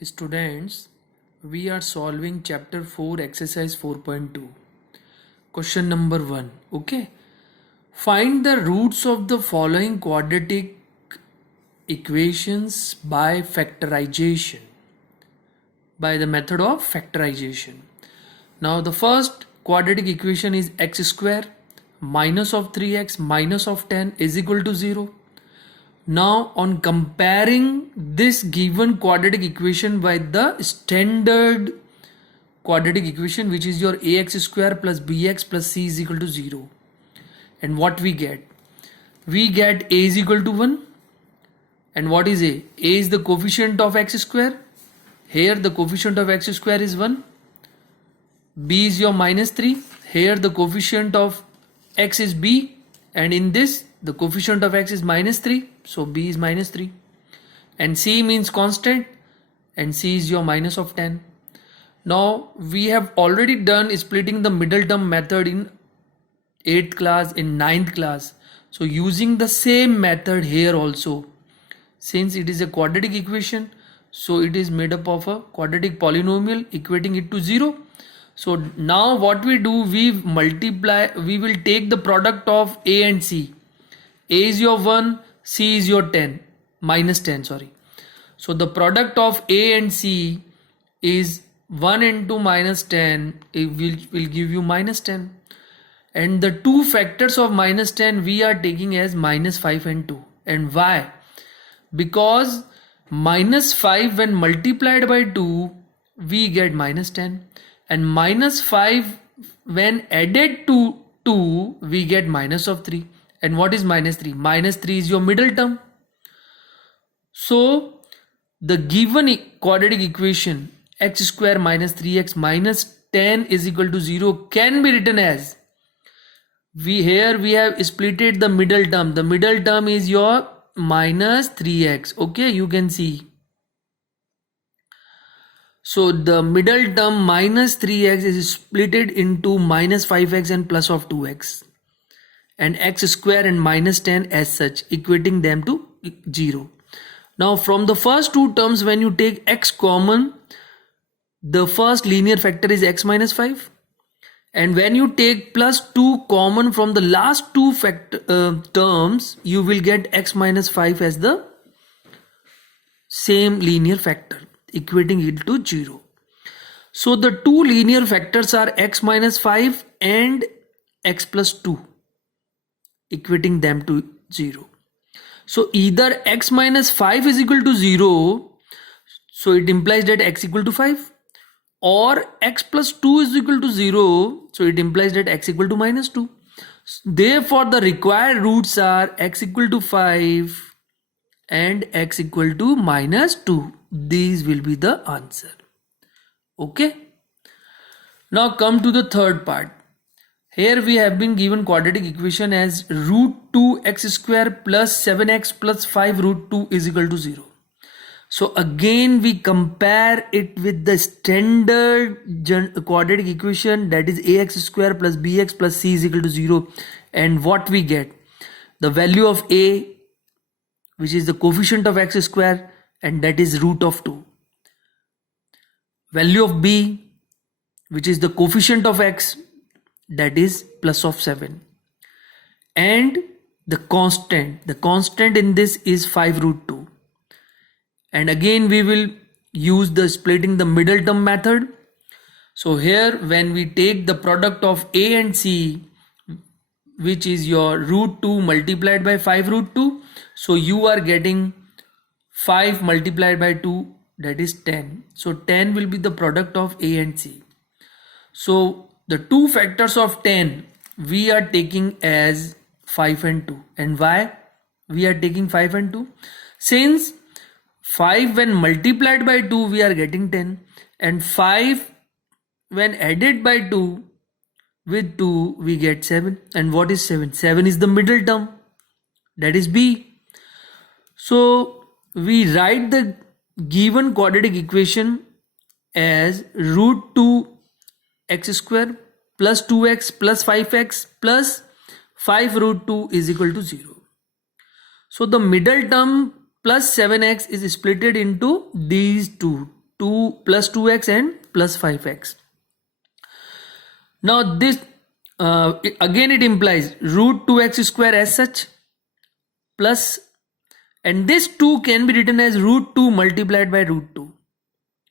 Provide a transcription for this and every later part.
Students, we are solving chapter 4 exercise 4.2. Question number 1. Okay. Find the roots of the following quadratic equations by factorization. By the method of factorization. Now the first quadratic equation is x square minus of 3x minus of 10 is equal to 0. Now on comparing this given quadratic equation by the standard quadratic equation, which is your ax square plus bx plus c is equal to 0, and what we get? We get a is equal to 1. And what is a? A is the coefficient of x square. Here the coefficient of x square is 1. B is your minus 3. Here the coefficient of x is b, and in this the coefficient of x is minus 3, so b is minus 3. And c means constant, and c is your minus of 10. Now we have already done splitting the middle term method in 8th class, in 9th class. So using the same method here also, since it is a quadratic equation, so it is made up of a quadratic polynomial equating it to 0. So now what we do, we will take the product of a and c. A is your 1, c is your 10, minus 10, sorry. So the product of a and c is 1 into minus 10, it will give you minus 10. And the two factors of minus 10 we are taking as minus 5 and 2. And why? Because minus 5 when multiplied by 2, we get minus 10. And minus 5 when added to 2, we get minus of 3. And what is minus 3? Minus 3 is your middle term. So the given quadratic equation x square minus 3x minus 10 is equal to 0 can be written as, we have splitted the middle term. The middle term is your minus 3x. Okay, you can see. So the middle term minus 3x is splitted into minus 5x and plus of 2x. And x square and minus 10 as such, equating them to 0. Now from the first two terms, when you take x common, the first linear factor is x minus 5. And when you take plus 2 common from the last two terms, you will get x minus 5 as the same linear factor, equating it to 0. So the two linear factors are x minus 5 and x plus 2, equating them to 0. So either x minus 5 is equal to 0, so it implies that x equal to 5, or x plus 2 is equal to 0, so it implies that x equal to minus 2. Therefore the required roots are x equal to 5 and x equal to minus 2. These will be the answer. Okay. Now come to the third part. Here we have been given quadratic equation as root 2x square plus 7x plus 5 root 2 is equal to 0. So again we compare it with the standard quadratic equation, that is ax square plus bx plus c is equal to 0. And what we get? The value of a, which is the coefficient of x square, and that is root of 2. Value of b, which is the coefficient of x, that is plus of 7. And the constant in this is 5 root 2. And again we will use the splitting the middle term method. So here when we take the product of a and c, which is your root 2 multiplied by 5 root 2, so you are getting 5 multiplied by 2, that is 10. So 10 will be the product of a and c. So the two factors of 10 we are taking as 5 and 2. And why we are taking 5 and 2? Since 5 when multiplied by 2 we are getting 10, and 5 when added by 2 with 2 we get 7. And what is 7? 7 is the middle term, that is b. So we write the given quadratic equation as root 2 x square plus 2x plus 5x plus 5 root 2 is equal to 0. So the middle term plus 7x is splitted into these two. 2 plus 2x and plus 5x. Now this again it implies root 2x square as such plus, and this 2 can be written as root 2 multiplied by root 2.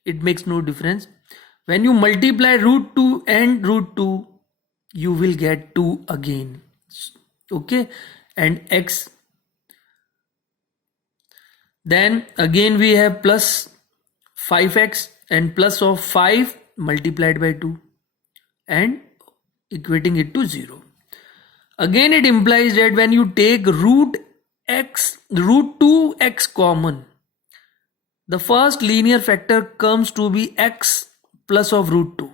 It makes no difference. When you multiply root 2 and root 2, you will get 2 again. Okay, and x. Then again we have plus 5x and plus of 5 multiplied by 2 and equating it to 0. Again it implies that when you take root 2x common, the first linear factor comes to be x plus of root 2.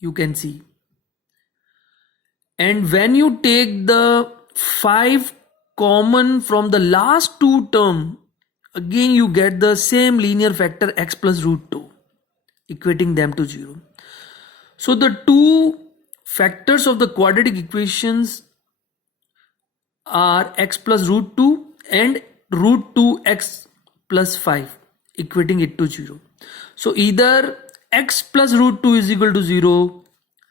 You can see. And when you take the 5 common from the last two term, again you get the same linear factor x plus root 2, equating them to 0. So the two factors of the quadratic equations are x plus root 2 and root 2x plus 5, equating it to 0. So either x plus root 2 is equal to 0,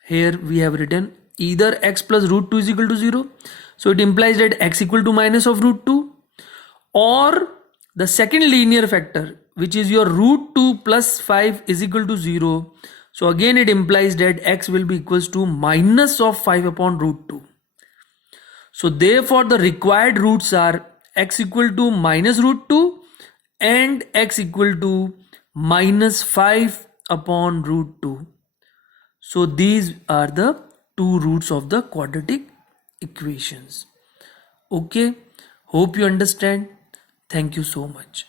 here we have written either x plus root 2 is equal to 0, so it implies that x equal to minus of root 2, or the second linear factor, which is your root 2 plus 5 is equal to 0. So again it implies that x will be equals to minus of 5 upon root 2. So therefore the required roots are x equal to minus root 2 and x equal to minus 5 upon root 2. So these are the two roots of the quadratic equations. Okay, hope you understand. Thank you so much.